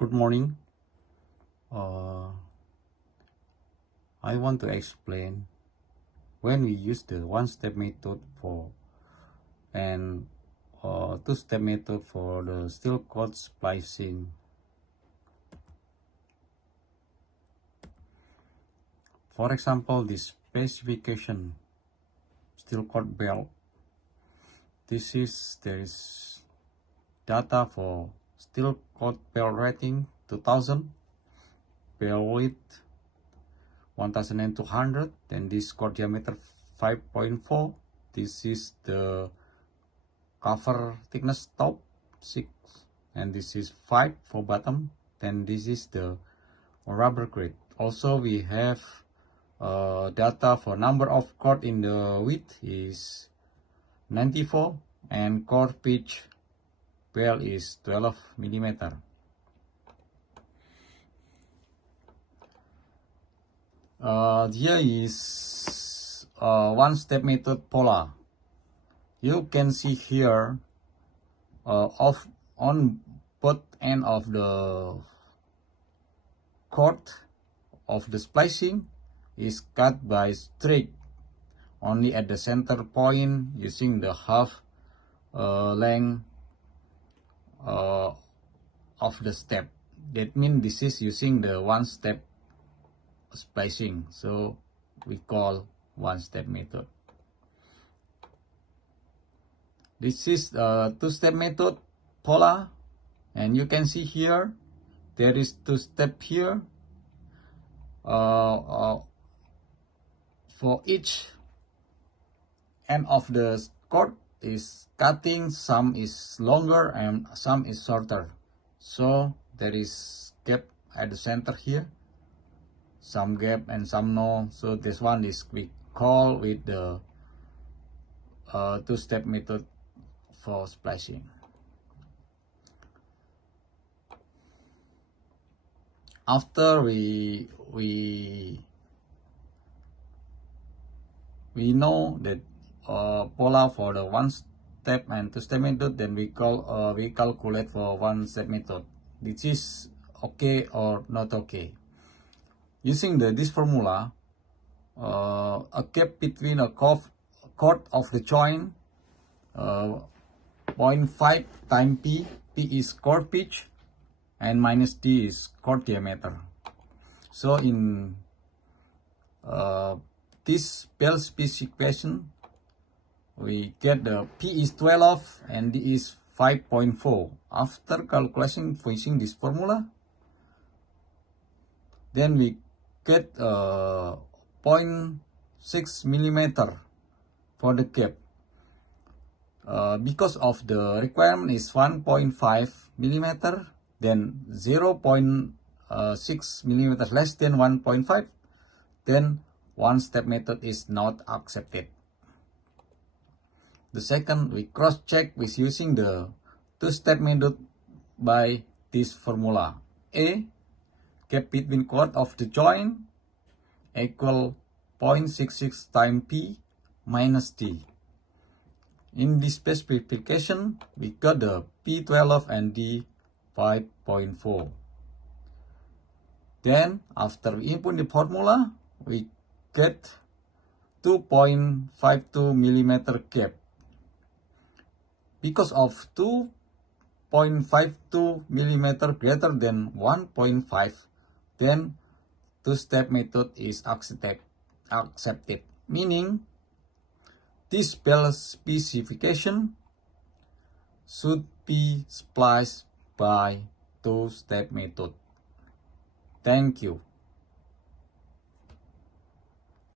Good morning. I want to explain when we use the one-step method and two-step method for the steel cord splicing. For example, this specification steel cord belt. There is data for steel cord belt rating 2000, belt width 1200, then this cord diameter 5.4. This is the cover thickness top 6, and this is 5 for bottom. Then this is the rubber grade. Also we have data for number of cord in the width is 94, and cord pitch belt is 12 millimeter. Here is one-step method pola. You can see here on both end of the cord of the splicing is cut by straight only at the center point using the half length of the step. That means this is using the one-step splicing, so we call one-step method. This is two-step method pola, and you can see here there is two step here. For each end of the cord is cutting, some is longer and some is shorter, so there is gap at the center here, some gap and some no. So this one is we call with the two-step method for splicing. After we know that pola for the one-step and two-step method, then we calculate for one-step method. This is okay or not okay. Using this formula, a gap between a chord of the joint 0.5 times P is cord pitch, and minus D is cord diameter. So in this belt specification, we get the P is 12 and D is 5.4. After calculation using this formula, then we get 0.6 millimeter for the gap. Because of the requirement is 1.5 millimeter, then 0.6 millimeter less than 1.5, then one-step method is not accepted. The second, we cross-check with using the two-step method by this formula. A, gap between chord of the joint equal 0.66 times P minus D. In this specification, we got the P12 and D 5.4. Then, after we input the formula, we get 2.52 millimeter gap. Because of 2.52 millimeter greater than 1.5, then two-step method is accepted. Meaning, this belt specification should be spliced by two-step method. Thank you.